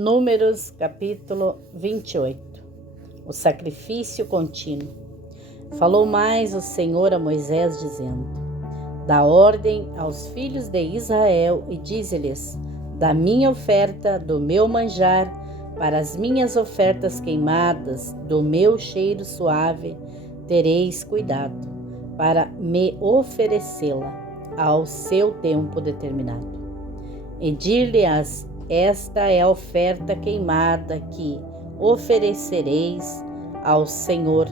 Números, capítulo 28. O sacrifício contínuo. Falou mais o Senhor a Moisés, dizendo: Dá ordem aos filhos de Israel e dize-lhes: Da minha oferta, do meu manjar, para as minhas ofertas queimadas, do meu cheiro suave, tereis cuidado, para me oferecê-la ao seu tempo determinado. E dir-lhe-ás: Esta é a oferta queimada que oferecereis ao Senhor: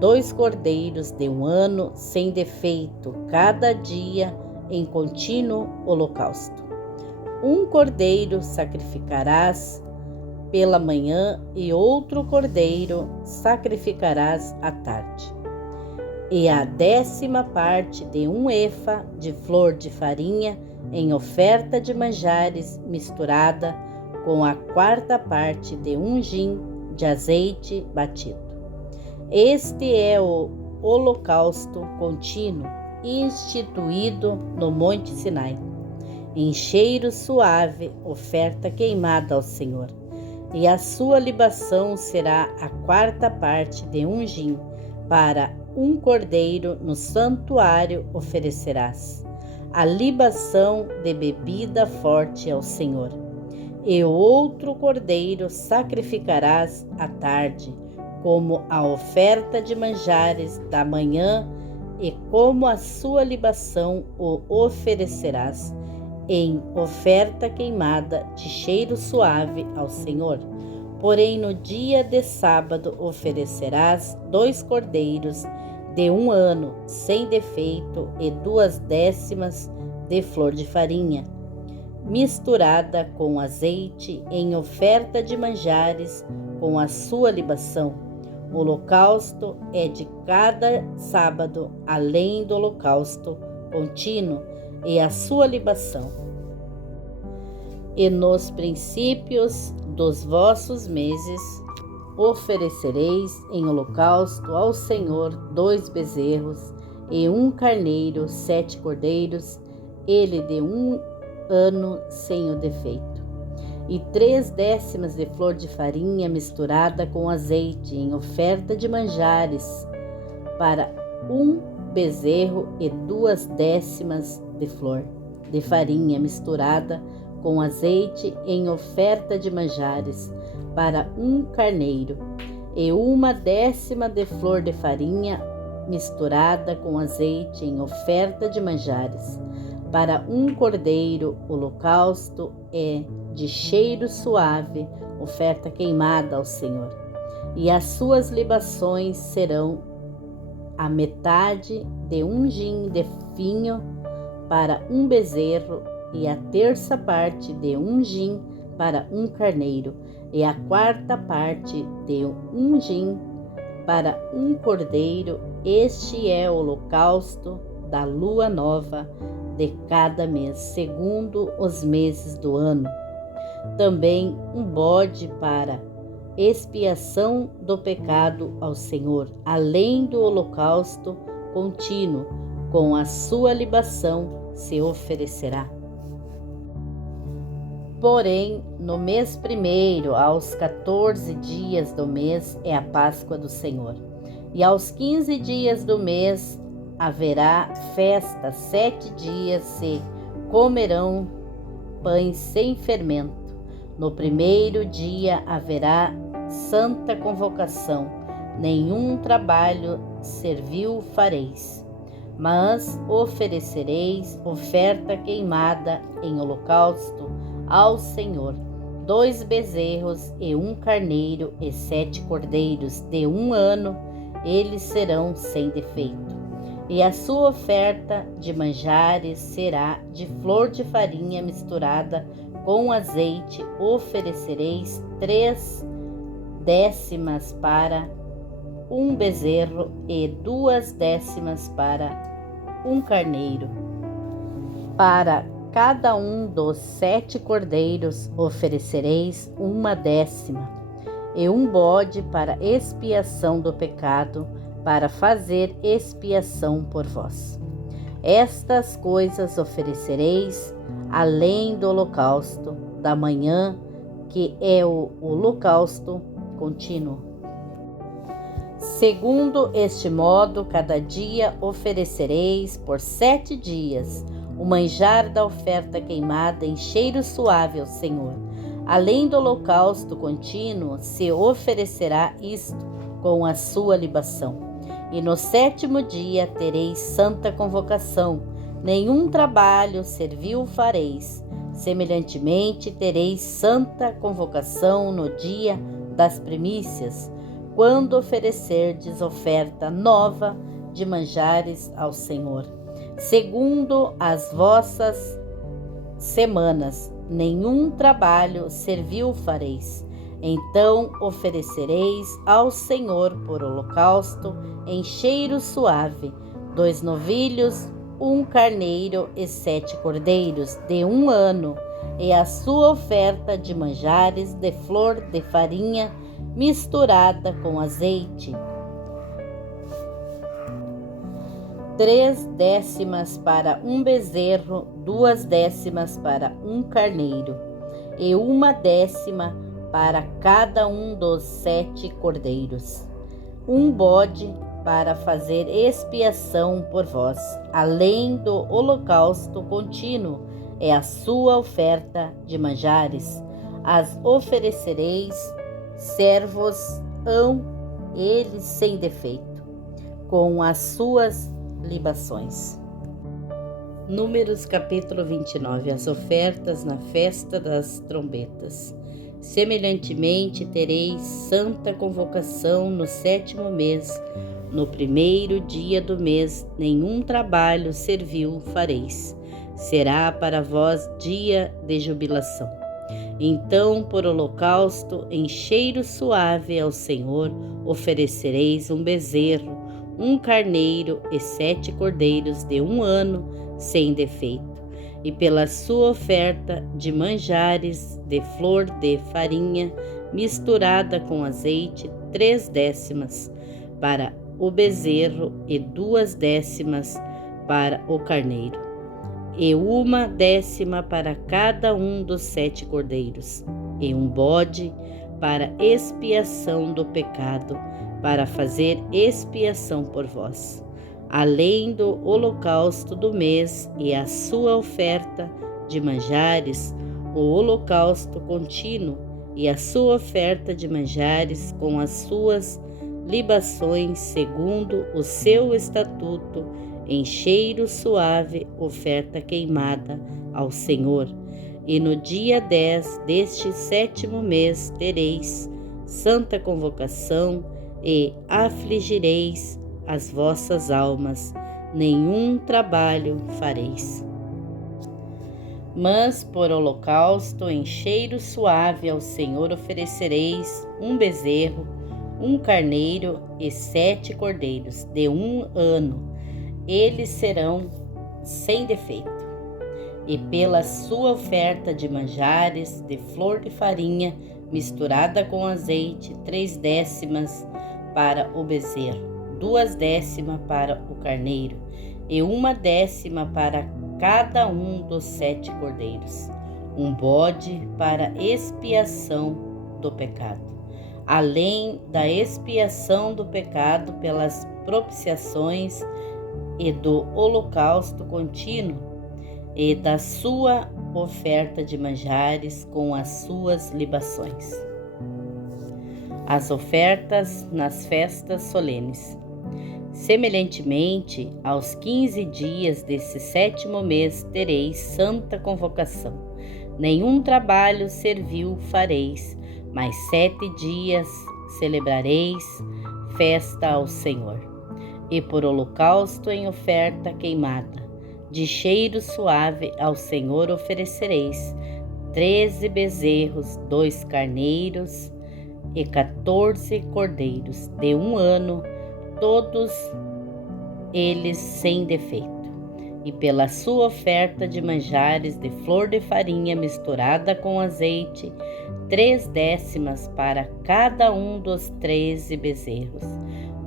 2 cordeiros de 1 ano sem defeito, cada dia em contínuo holocausto. 1 cordeiro sacrificarás pela manhã e outro cordeiro sacrificarás à tarde. E a 10ª parte de 1 efa de flor de farinha em oferta de manjares misturada com a 4ª parte de 1 hin de azeite batido. Este é o holocausto contínuo instituído no Monte Sinai, em cheiro suave, oferta queimada ao Senhor. E a sua libação será a 4ª parte de 1 hin. Para 1 cordeiro no santuário oferecerás a libação de bebida forte ao Senhor. E outro cordeiro sacrificarás à tarde, como a oferta de manjares da manhã, e como a sua libação o oferecerás em oferta queimada de cheiro suave ao Senhor. Porém, no dia de sábado oferecerás 2 cordeiros de 1 ano sem defeito e 2/10 de flor de farinha, misturada com azeite em oferta de manjares com a sua libação. O holocausto é de cada sábado, além do holocausto contínuo e a sua libação. E nos princípios dos vossos meses oferecereis em holocausto ao Senhor 2 bezerros e 1 carneiro, 7 cordeiros, ele de 1 ano sem o defeito, e 3/10 de flor de farinha misturada com azeite em oferta de manjares, para 1 bezerro e 2/10 de flor de farinha misturada com azeite em oferta de manjares, para 1 carneiro, e 1/10 de flor de farinha misturada com azeite em oferta de manjares, para 1 cordeiro. Holocausto é de cheiro suave, oferta queimada ao Senhor. E as suas libações serão a metade de 1 hin de vinho para 1 bezerro, e a 1/3 parte de 1 hin para 1 carneiro, e a 4ª parte de 1 hin para 1 cordeiro. Este é o holocausto da lua nova de cada mês, segundo os meses do ano. Também 1 bode para expiação do pecado ao Senhor, além do holocausto contínuo, com a sua libação se oferecerá. Porém, no mês 1º, aos 14 dias do mês, é a Páscoa do Senhor. E aos 15 dias do mês haverá festa, 7 dias se comerão pães sem fermento. No 1º dia haverá santa convocação, nenhum trabalho servil fareis, mas oferecereis oferta queimada em holocausto ao Senhor: 2 bezerros e 1 carneiro e 7 cordeiros de 1 ano, eles serão sem defeito. E a sua oferta de manjares será de flor de farinha misturada com azeite. Oferecereis 3/10 para 1 bezerro e 2/10 para 1 carneiro. Para cada um dos 7 cordeiros oferecereis 1/10, e 1 bode para expiação do pecado, para fazer expiação por vós. Estas coisas oferecereis além do holocausto da manhã que é o holocausto contínuo. Segundo este modo, cada dia oferecereis por 7 dias o manjar da oferta queimada em cheiro suave ao Senhor. Além do holocausto contínuo, se oferecerá isto com a sua libação. E no 7º dia tereis santa convocação, nenhum trabalho servil fareis. Semelhantemente, tereis santa convocação no dia das primícias, quando oferecerdes oferta nova de manjares ao Senhor. Segundo as vossas semanas, nenhum trabalho servil fareis. Então oferecereis ao Senhor por holocausto em cheiro suave 2 novilhos, 1 carneiro e 7 cordeiros de 1 ano, e a sua oferta de manjares de flor de farinha misturada com azeite. 3 décimas para 1 bezerro, 2 décimas para 1 carneiro, e 1 décima para cada um dos 7 cordeiros. 1 bode para fazer expiação por vós, além do holocausto contínuo, é a sua oferta de manjares. As oferecereis, servos hão eles sem defeito, com as suas libações. Números capítulo 29. As ofertas na festa das trombetas. Semelhantemente tereis santa convocação no 7º mês, no 1º dia do mês, nenhum trabalho servil fareis. Será para vós dia de jubilação. Então, por holocausto em cheiro suave ao Senhor, oferecereis 1 bezerro, 1 carneiro e 7 cordeiros de 1 ano, sem defeito. E pela sua oferta de manjares de flor de farinha misturada com azeite, 3 décimas para o bezerro e 2 décimas para o carneiro, e 1 décima para cada um dos 7 cordeiros, e 1 bode para expiação do pecado, para fazer expiação por vós, além do holocausto do mês e a sua oferta de manjares, o holocausto contínuo e a sua oferta de manjares com as suas libações segundo o seu estatuto, em cheiro suave, oferta queimada ao Senhor. E no dia 10 deste 7º mês tereis santa convocação e afligireis as vossas almas, nenhum trabalho fareis. Mas por holocausto em cheiro suave ao Senhor oferecereis 1 bezerro, 1 carneiro e 7 cordeiros de 1 ano, eles serão sem defeito. E pela sua oferta de manjares de flor de farinha misturada com azeite, 3 décimas para o bezerro, 2 décimas para o carneiro, e 1 décima para cada um dos 7 cordeiros, 1 bode para expiação do pecado, além da expiação do pecado pelas propiciações e do holocausto contínuo, e da sua oferta de manjares com as suas libações. As ofertas nas festas solenes. Semelhantemente, aos 15 dias desse 7º mês tereis santa convocação. Nenhum trabalho servil fareis, mas 7 dias celebrareis festa ao Senhor. E por holocausto em oferta queimada, de cheiro suave ao Senhor oferecereis 13 bezerros, 2 carneiros e 14 cordeiros de 1 ano, todos eles sem defeito. E pela sua oferta de manjares de flor de farinha misturada com azeite, 3 décimas para cada um dos 13 bezerros,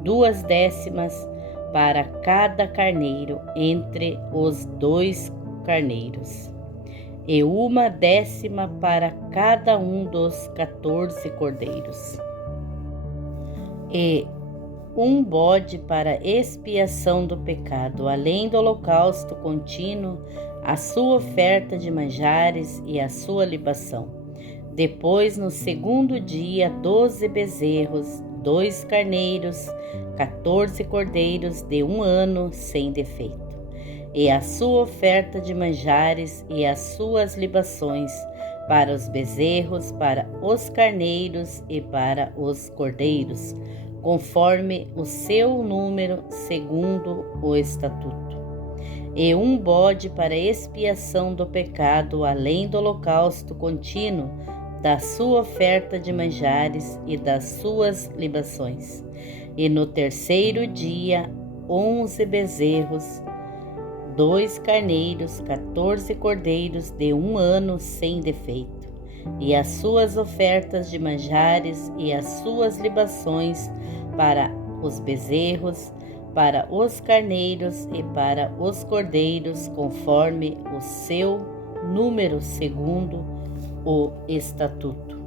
2 décimas para cada carneiro entre os 2 carneiros, e 1/10 para cada um dos 14 cordeiros, e um bode para expiação do pecado, além do holocausto contínuo, a sua oferta de manjares e a sua libação. Depois, no segundo dia, 12 bezerros, 2 carneiros, 14 cordeiros de 1 ano sem defeito, e a sua oferta de manjares e as suas libações, para os bezerros, para os carneiros e para os cordeiros, conforme o seu número, segundo o estatuto. E um bode para expiação do pecado, além do holocausto contínuo, da sua oferta de manjares e das suas libações. E no terceiro dia, 11 bezerros, 2 carneiros, 14 cordeiros de 1 ano sem defeito, e as suas ofertas de manjares e as suas libações para os bezerros, para os carneiros e para os cordeiros, conforme o seu número, segundo o estatuto.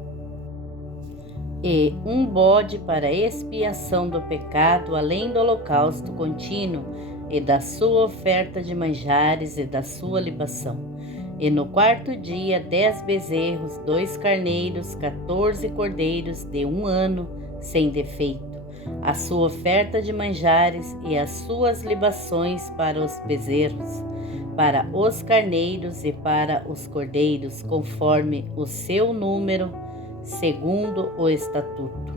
E um bode para expiação do pecado, além do holocausto contínuo e da sua oferta de manjares e da sua libação. E no quarto dia, 10 bezerros, 2 carneiros, 14 cordeiros de 1 ano sem defeito, a sua oferta de manjares e as suas libações para os bezerros, para os carneiros e para os cordeiros, conforme o seu número, segundo o estatuto.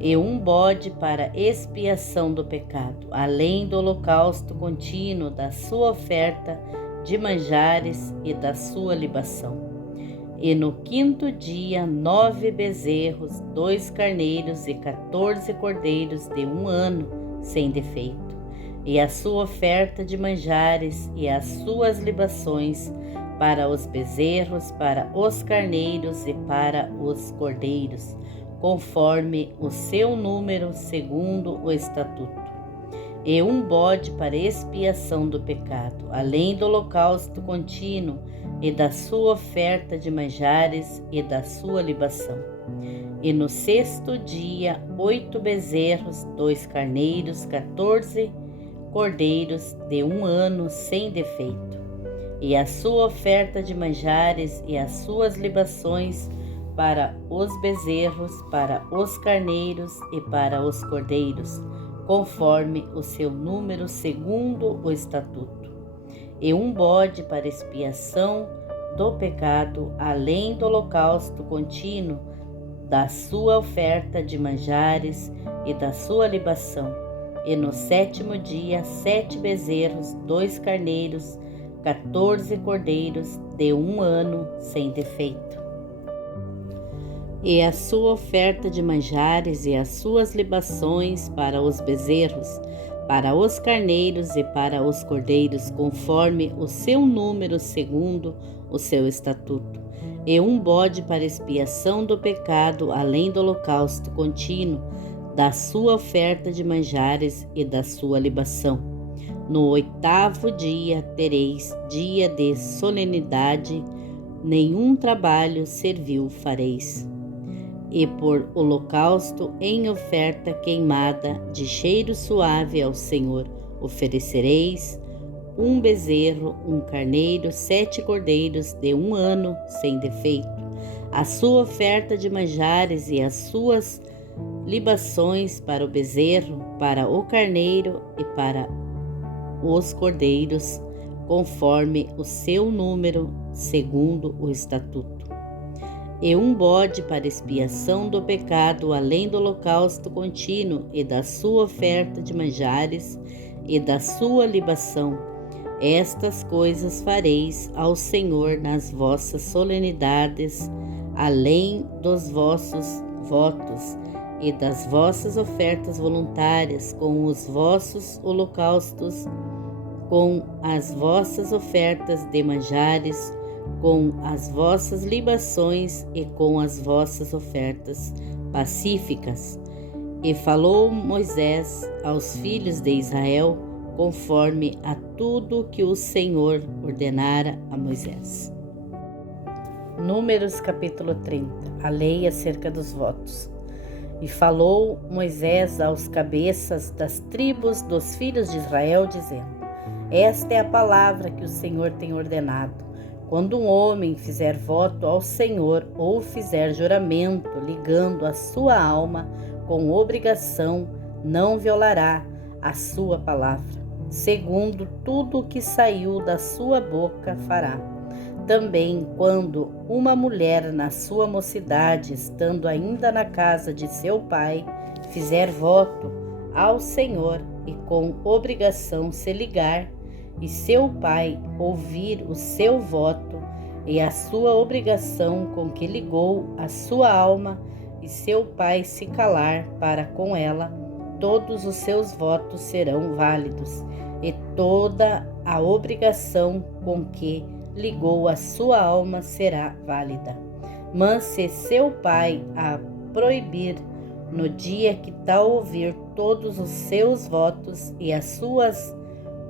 E um bode para expiação do pecado, além do holocausto contínuo, da sua oferta de manjares e da sua libação. E no quinto dia, 9 bezerros, 2 carneiros e 14 cordeiros de 1 ano sem defeito, e a sua oferta de manjares e as suas libações, para os bezerros, para os carneiros e para os cordeiros, conforme o seu número, segundo o estatuto. E um bode para expiação do pecado, além do holocausto contínuo e da sua oferta de manjares e da sua libação. E no sexto dia, 8 bezerros, 2 carneiros, 14 cordeiros de 1 ano sem defeito, e a sua oferta de manjares e as suas libações para os bezerros, para os carneiros e para os cordeiros, conforme o seu número, segundo o estatuto. E um bode para expiação do pecado, além do holocausto contínuo, da sua oferta de manjares e da sua libação. E no sétimo dia, 7 bezerros, 2 carneiros, 14 cordeiros de 1 ano sem defeito, e a sua oferta de manjares e as suas libações para os bezerros, para os carneiros e para os cordeiros, conforme o seu número, segundo o seu estatuto. E um bode para expiação do pecado, além do holocausto contínuo, da sua oferta de manjares e da sua libação. No 8º dia tereis dia de solenidade, nenhum trabalho servil fareis. E por holocausto em oferta queimada de cheiro suave ao Senhor oferecereis 1 bezerro, 1 carneiro, 7 cordeiros de 1 ano sem defeito, a sua oferta de manjares e as suas libações para o bezerro, para o carneiro e para os cordeiros, conforme o seu número, segundo o estatuto. E um bode para expiação do pecado, além do holocausto contínuo e da sua oferta de manjares e da sua libação. Estas coisas fareis ao Senhor nas vossas solenidades, além dos vossos votos e das vossas ofertas voluntárias, com os vossos holocaustos, com as vossas ofertas de manjares, com as vossas libações e com as vossas ofertas pacíficas. E falou Moisés aos filhos de Israel, conforme a tudo que o Senhor ordenara a Moisés. Números capítulo 30. A lei acerca dos votos. E falou Moisés aos cabeças das tribos dos filhos de Israel, dizendo: Esta é a palavra que o Senhor tem ordenado. Quando um homem fizer voto ao Senhor ou fizer juramento ligando a sua alma com obrigação, não violará a sua palavra. Segundo tudo o que saiu da sua boca fará. Também quando uma mulher na sua mocidade, estando ainda na casa de seu pai, fizer voto ao Senhor e com obrigação se ligar, e seu pai ouvir o seu voto e a sua obrigação com que ligou a sua alma, e seu pai se calar para com ela, todos os seus votos serão válidos, e toda a obrigação com que ligou a sua alma será válida. Mas se seu pai a proibir, no dia que tal ouvir todos os seus votos e as suas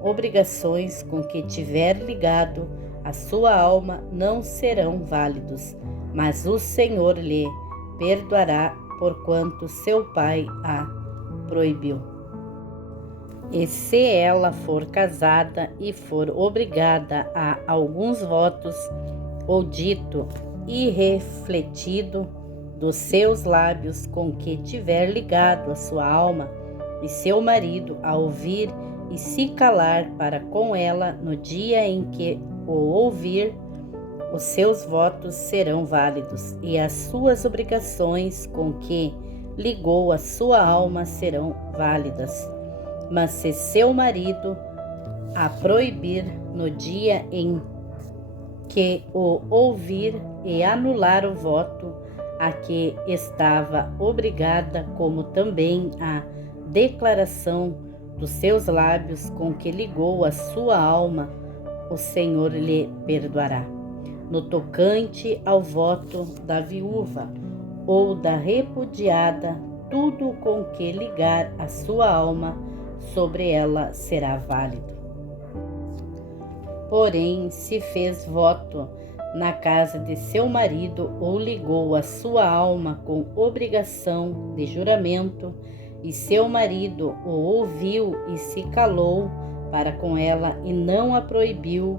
obrigações com que tiver ligado a sua alma, não serão válidos, mas o Senhor lhe perdoará, porquanto seu pai a proibiu. E se ela for casada e for obrigada a alguns votos, ou dito e refletido dos seus lábios com que tiver ligado a sua alma, e seu marido a ouvir e se calar para com ela no dia em que o ouvir, os seus votos serão válidos, e as suas obrigações com que ligou a sua alma serão válidas. Mas se seu marido a proibir no dia em que o ouvir e anular o voto a que estava obrigada, como também a declaração dos seus lábios com que ligou a sua alma, o Senhor lhe perdoará. No tocante ao voto da viúva ou da repudiada, tudo com que ligar a sua alma, sobre ela será válido. Porém, se fez voto na casa de seu marido ou ligou a sua alma com obrigação de juramento, e seu marido o ouviu e se calou para com ela e não a proibiu,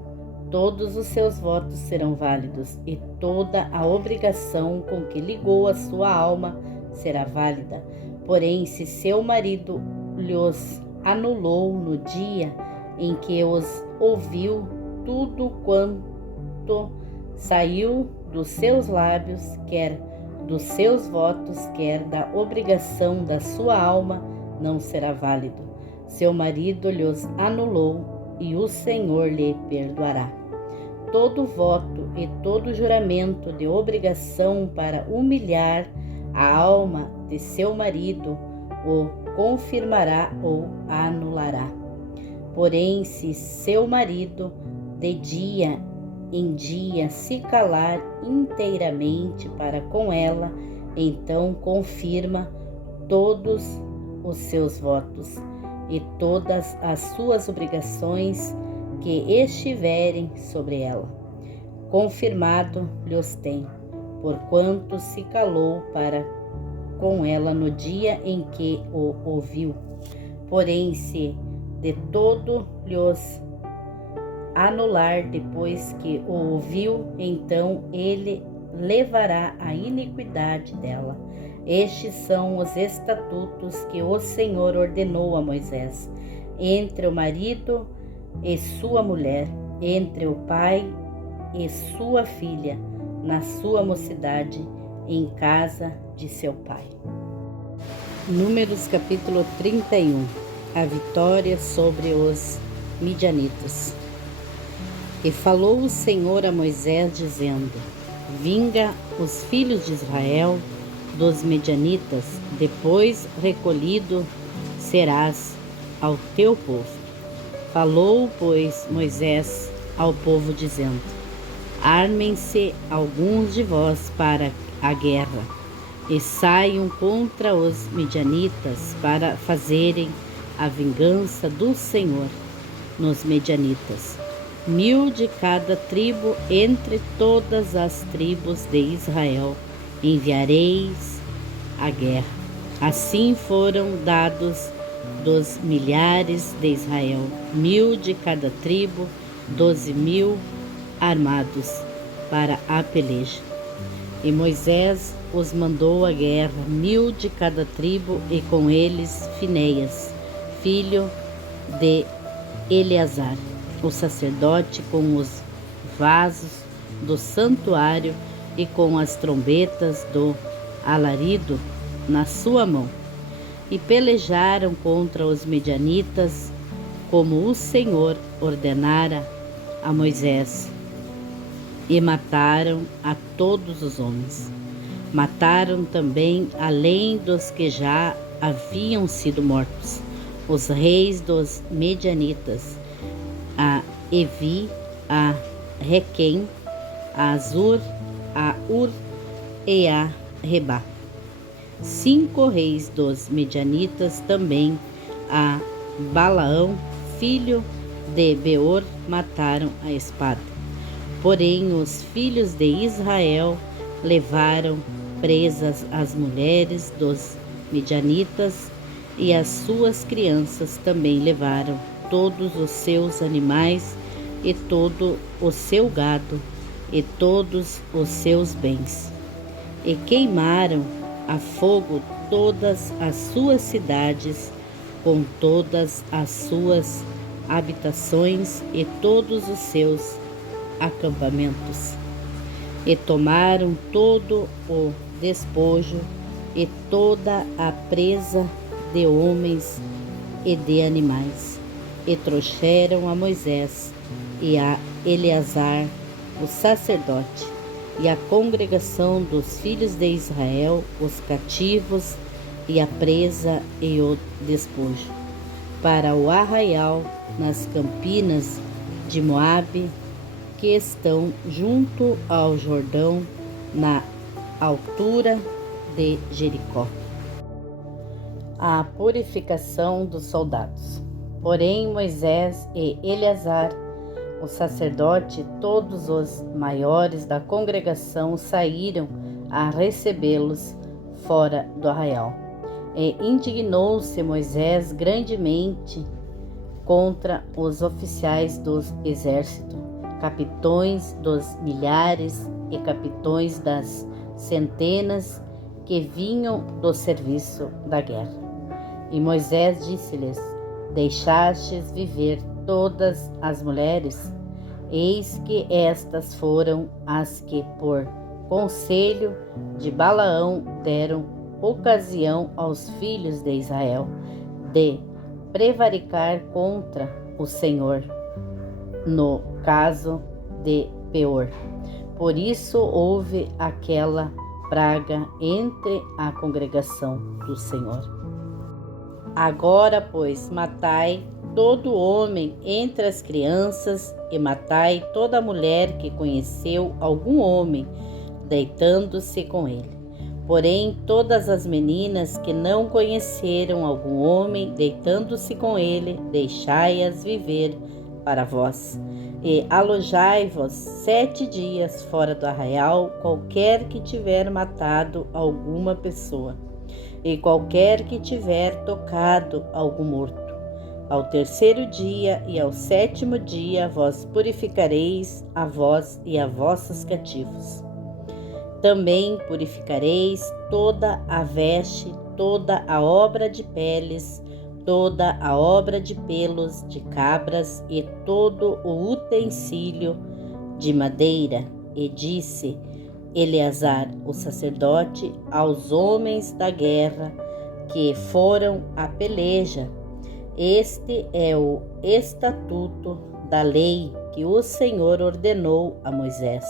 todos os seus votos serão válidos, e toda a obrigação com que ligou a sua alma será válida. Porém, se seu marido lhos anulou no dia em que os ouviu, tudo quanto saiu dos seus lábios, quer dos seus votos, quer da obrigação da sua alma, não será válido. Seu marido lhos anulou, e o Senhor lhe perdoará. Todo voto e todo juramento de obrigação para humilhar a alma de seu marido o confirmará ou anulará. Porém, se seu marido de dia em dia se calar inteiramente para com ela, então confirma todos os seus votos e todas as suas obrigações que estiverem sobre ela. Confirmado lhos tem, porquanto se calou para com ela no dia em que o ouviu. Porém, se de todo lhos anular depois que o ouviu, então ele levará a iniquidade dela. Estes são os estatutos que o Senhor ordenou a Moisés, entre o marido e sua mulher, entre o pai e sua filha, na sua mocidade, em casa de seu pai. Números capítulo 31. A vitória sobre os midianitas. E falou o Senhor a Moisés, dizendo: Vinga os filhos de Israel dos midianitas, depois recolhido serás ao teu povo. Falou, pois, Moisés ao povo, dizendo: Armem-se alguns de vós para a guerra, e saiam contra os midianitas para fazerem a vingança do Senhor nos midianitas. 1000 de cada tribo entre todas as tribos de Israel enviareis à guerra. Assim foram dados dos milhares de Israel, 1000 de cada tribo, 12.000 armados para a peleja. E Moisés os mandou à guerra, 1000 de cada tribo, e com eles Finéias, filho de Eleazar, o sacerdote, com os vasos do santuário e com as trombetas do alarido na sua mão. E pelejaram contra os medianitas, como o Senhor ordenara a Moisés, e mataram a todos os homens. Mataram também, além dos que já haviam sido mortos, os reis dos medianitas, a Evi, a Requem, a Azur, a Ur e a Reba. 5 reis dos medianitas também, a Balaão, filho de Beor, mataram a espada. Porém, os filhos de Israel levaram presas as mulheres dos medianitas, e as suas crianças também levaram todos os seus animais e todo o seu gado e todos os seus bens. E queimaram a fogo todas as suas cidades, com todas as suas habitações e todos os seus acampamentos. E tomaram todo o despojo e toda a presa de homens e de animais, e trouxeram a Moisés e a Eleazar, o sacerdote, e a congregação dos filhos de Israel, os cativos e a presa e o despojo, para o arraial nas campinas de Moabe, que estão junto ao Jordão, na altura de Jericó. A purificação dos soldados. Porém, Moisés e Eleazar, o sacerdote, todos os maiores da congregação, saíram a recebê-los fora do arraial. E indignou-se Moisés grandemente contra os oficiais do exército, capitões dos milhares e capitões das centenas que vinham do serviço da guerra. E Moisés disse-lhes: deixastes viver todas as mulheres? Eis que estas foram as que, por conselho de Balaão, deram ocasião aos filhos de Israel de prevaricar contra o Senhor, no caso de Peor. Por isso houve aquela praga entre a congregação do Senhor. Agora, pois, matai todo homem entre as crianças, e matai toda mulher que conheceu algum homem, deitando-se com ele. Porém, todas as meninas que não conheceram algum homem, deitando-se com ele, deixai-as viver para vós. E alojai-vos 7 dias fora do arraial, qualquer que tiver matado alguma pessoa, e qualquer que tiver tocado algum morto. Ao 3º dia e ao 7º dia vós purificareis a vós e a vossos cativos. Também purificareis toda a veste, toda a obra de peles, toda a obra de pelos de cabras e todo o utensílio de madeira. E disse Eleazar, o sacerdote, aos homens da guerra que foram à peleja: este é o estatuto da lei que o Senhor ordenou a Moisés.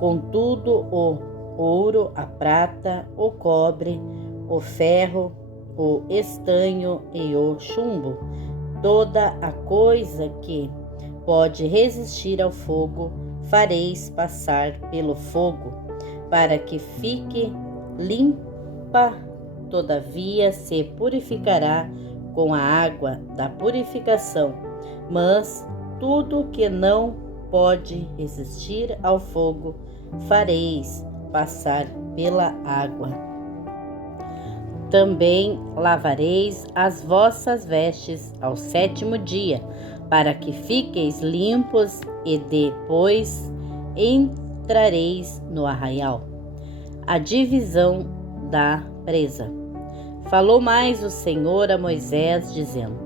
Contudo, o ouro, a prata, o cobre, o ferro, o estanho e o chumbo, toda a coisa que pode resistir ao fogo, fareis passar pelo fogo, para que fique limpa. Todavia se purificará com a água da purificação, mas tudo que não pode resistir ao fogo, fareis passar pela água. Também lavareis as vossas vestes ao 7º dia, para que fiqueis limpos, e depois entrareis no arraial. A divisão da presa. Falou mais o Senhor a Moisés, dizendo: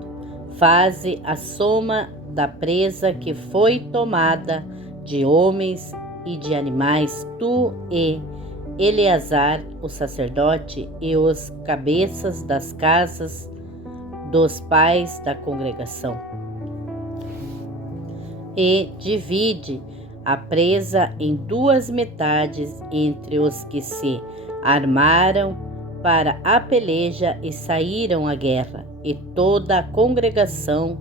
Faze a soma da presa que foi tomada de homens e de animais, tu e Eleazar, o sacerdote, e os cabeças das casas dos pais da congregação. E divide a presa em 2 metades entre os que se armaram para a peleja e saíram à guerra, e toda a congregação.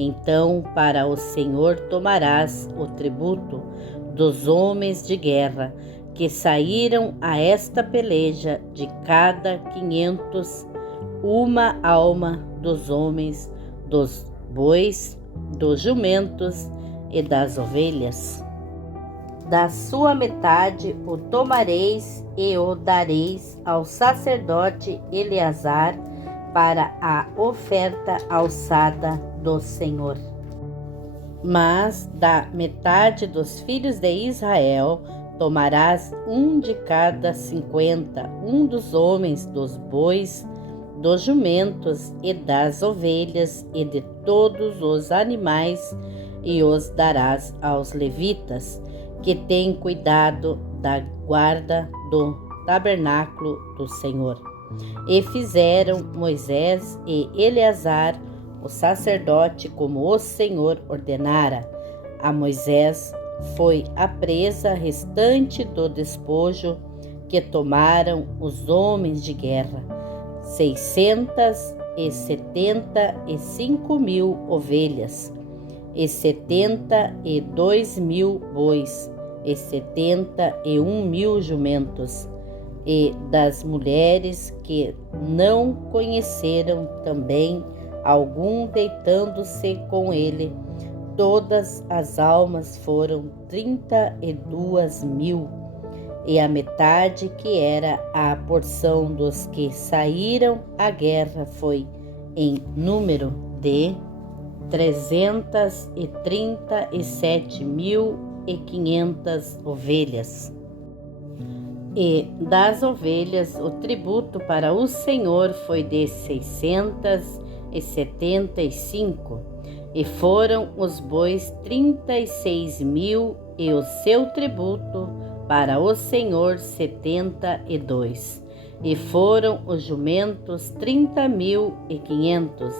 Então para o Senhor tomarás o tributo dos homens de guerra que saíram a esta peleja, de cada 500, uma alma dos homens, dos bois, dos jumentos e das ovelhas. Da sua metade o tomareis e o dareis ao sacerdote Eleazar para a oferta alçada do Senhor. Mas da metade dos filhos de Israel tomarás um de cada 50, um dos homens, dos bois, dos jumentos e das ovelhas e de todos os animais, e os darás aos levitas, que têm cuidado da guarda do tabernáculo do Senhor. E fizeram Moisés e Eleazar, o sacerdote, como o Senhor ordenara. A Moisés foi a presa restante do despojo que tomaram os homens de guerra, 675.000 ovelhas, e 72.000 bois, e 71.000 jumentos, e das mulheres que não conheceram também algum deitando-se com ele, todas as almas foram 32.000, e a metade que era a porção dos que saíram à guerra foi em número de 337.500 ovelhas. E das ovelhas o tributo para o Senhor foi de 675, e foram os bois 36.000, e o seu tributo para o Senhor 72, e foram os jumentos 30.500,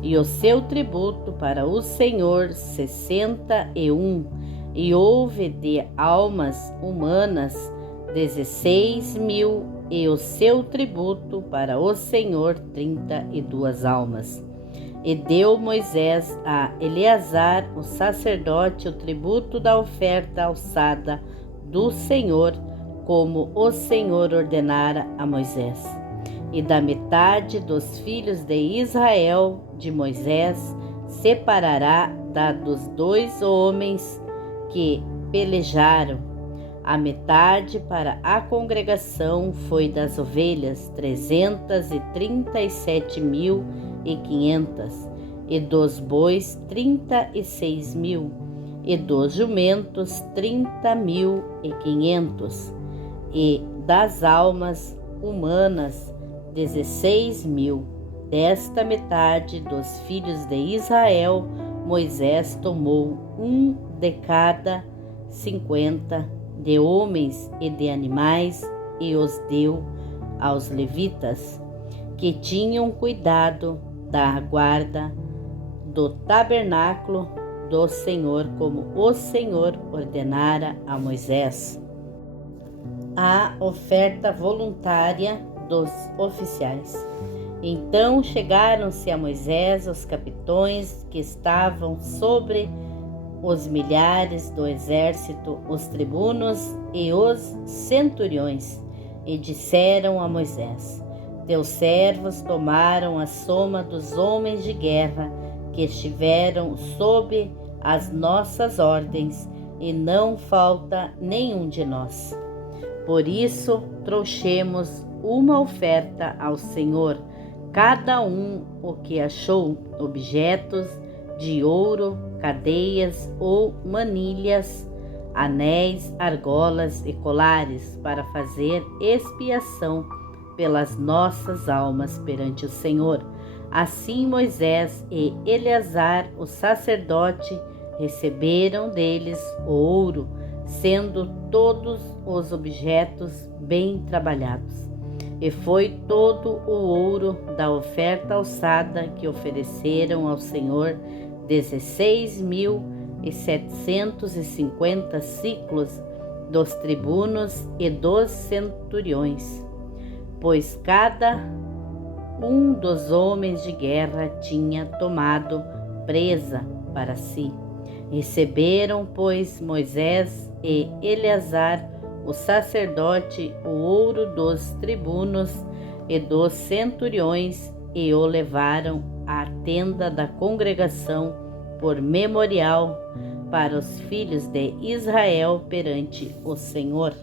e o seu tributo para o Senhor 61, e houve de almas humanas 16.000, e o seu tributo para o Senhor 32 almas. E deu Moisés a Eleazar, o sacerdote, o tributo da oferta alçada do Senhor, como o Senhor ordenara a Moisés. E da metade dos filhos de Israel, de Moisés, separará da dos 2 homens que pelejaram. A metade para a congregação foi das ovelhas 337.500, e dos bois 36.000, e dos jumentos 30.500, e das almas humanas 16.000. Desta metade dos filhos de Israel, Moisés tomou um de cada 50 de homens e de animais, e os deu aos levitas, que tinham cuidado da guarda do tabernáculo do Senhor, como o Senhor ordenara a Moisés. A oferta voluntária dos oficiais. Então chegaram-se a Moisés os capitões que estavam sobre os milhares do exército, os tribunos e os centuriões, e disseram a Moisés: Teus servos tomaram a soma dos homens de guerra que estiveram sob as nossas ordens, e não falta nenhum de nós. Por isso, trouxemos uma oferta ao Senhor, cada um o que achou, objetos de ouro, cadeias ou manilhas, anéis, argolas e colares, para fazer expiação pelas nossas almas perante o Senhor. Assim Moisés e Eleazar, o sacerdote, receberam deles o ouro, sendo todos os objetos bem trabalhados. E foi todo o ouro da oferta alçada que ofereceram ao Senhor 16.750 siclos dos tribunos e dos centuriões, pois cada um dos homens de guerra tinha tomado presa para si. Receberam, pois, Moisés e Eleazar, o sacerdote, o ouro dos tribunos e dos centuriões, e o levaram à tenda da congregação por memorial para os filhos de Israel perante o Senhor.